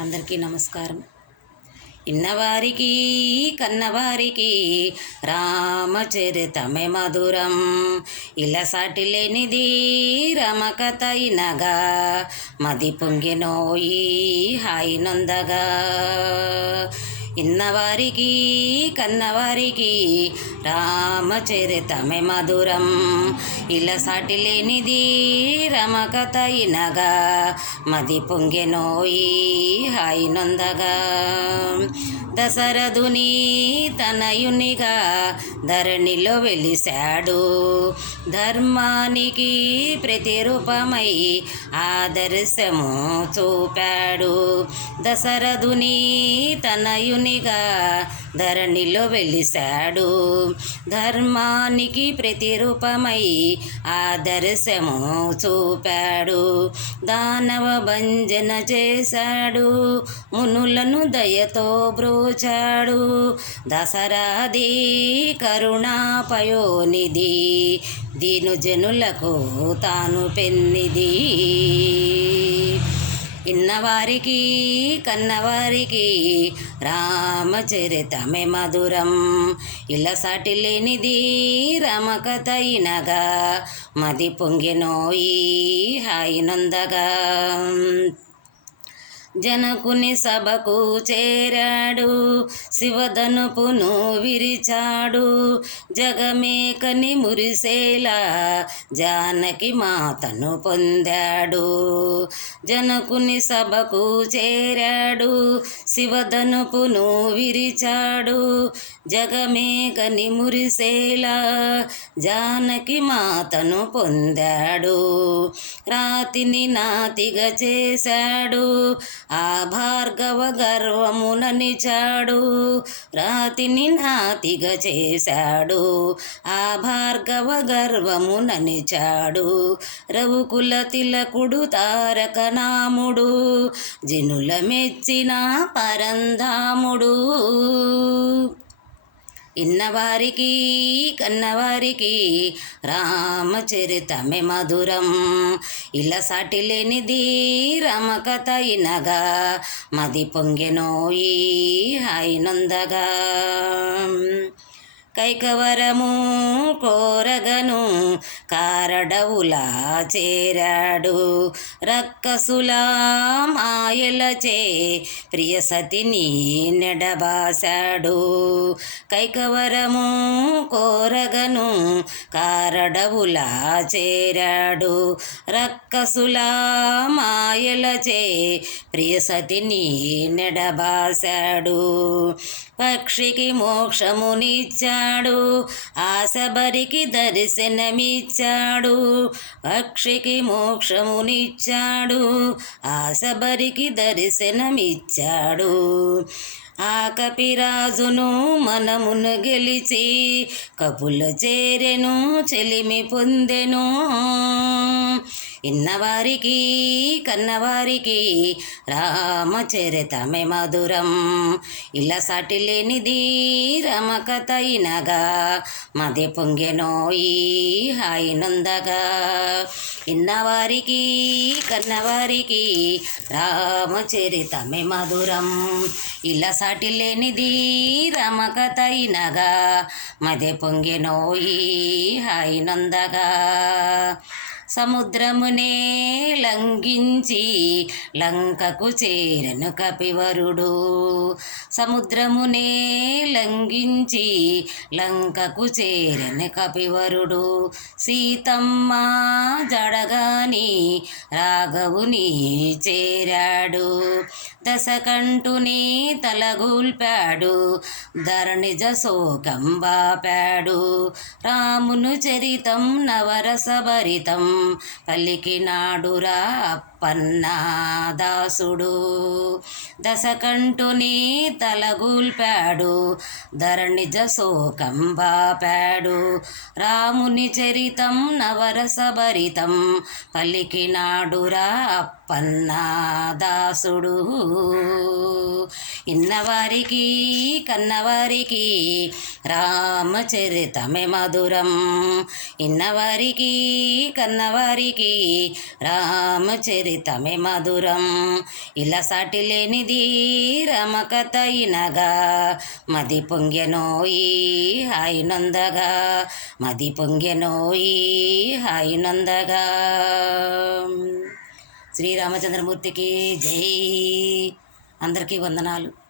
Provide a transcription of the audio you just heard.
అందరికీ నమస్కారం. ఇన్నవారికి కన్నవారికి రామచరితమే మధురం. ఇలా సాటి లేనిది రామకథ ఇనగా మది పొంగినోయి హాయి నొందగా. ఇన్నవారికి కన్నవారికి రామచరితమే మధురం. ఇలా సాటి లేనిది రామకథ ఇనగా మది పొంగెనోయి హాయి నొందగా. దశరథుని తనయునిగా ధరణిలో వెలిశాడు, ధర్మానికి ప్రతిరూపమై ఆదర్శము చూపాడు. దశరథుని తనయునిగా ధరణిలో వెలిశాడు, ధర్మానికి ప్రతిరూపమై ఆదర్శము చూపాడు. దానవ భంజన చేశాడు, మునులను దయతో బ్రోచాడు. దశరథి కరుణాపయోనిధి, దీను జనులకు తాను పెన్నిది. ఇన్నవారికి కన్నవారికి రామచరితమే మధురం. ఇలా సాటి లేనిది రామకథ ఇనగా మది పొంగెనోయి హాయి నొందగా. జనకుని సభకు చేరాడు, శివధనుపును విరిచాడు. జగమేకని మురిసేలా జానకి మాతను పొందాడు. జనకుని సభకు చేరాడు, శివధనుపును విరిచాడు. జగమేకని మురిసేలా జానకి మాతను పొందాడు. రాతిని నాతిగా చేశాడు, ఆ భార్గవ గర్వముననిచాడు. రాతిని నాతిగా చేశాడు, ఆ భార్గవ గర్వముననిచాడు. రఘుకుల తిలకుడు తారక నాముడు, జినుల మెచ్చిన పరంధాముడు. ఇన్నవారికి కన్నవారికి రామచరితమే మధురం. ఇలా సాటి లేనిది రామకథ ఇనగా మది పొంగెనోయి హాయి నొందగా. కైకవరము కోరగను కారడవులా చేరాడు, రక్కసుల మాయలచే ప్రియ సతిని నెడబాశాడు. కైకవరము కోరగను కారడవులా చేరాడు, రక్కసుల మాయలచే ప్రియ సతిని నెడబాశాడు. పక్షికి మోక్షమునిచ్చాడు, ఆశబరికి దర్శనమిచ్చాడు. పక్షికి మోక్షమునిచ్చాడు, ఆశబరికి దర్శనమిచ్చాడు. ఆ కపిరాజును మనమును గెలిచి కపుల చేరెను, చెలిమి పొందెను. ఇన్నవారికి కన్నవారికి రామచరితమే మధురం. ఇలా సాటి లేనిది రామకథ ఇనగా మది పొంగెనోయి హాయి నొందగా. ఇన్నవారికి కన్నవారికి రామచరితమే మధురం. ఇలా సాటి లేనిది రామకథ ఇనగా మది పొంగెనోయి హాయి నొందగా. సముద్రమునే లంఘించి లంకకు చేరను కపివరుడు, సముద్రమునే లంఘించి లంకకు చేరను కపివరుడు. సీతమ్మ జడగాని రాఘవుని చేరాడు, దశకంఠుని తలగూల్పాడు, ధరణిజ శోకం బాపాడు. రామును చరితం నవరసభరితం పలికినాడురా అప్పన్నా దాసుడు. దశకంఠుని తలగూల్పాడు, ధరణిజ శోకం బాపాడు. రాముని చరితం నవరసభరితం పలికినాడురా అప్పన్నా దాసుడు. ఇన్నవారికి కన్నవారికి రామచరితమే మధురం. ఇన్నవారికి కన్నవారికి రామచరితమే మధురం. ఇలా సాటి లేనిది రామకథ ఇనగా మది పొంగెనోయి హాయి నొందగా, మది పొంగెనోయి హాయి నొందగా. శ్రీరామచంద్రమూర్తికి జై. అందరికీ వందనాలు.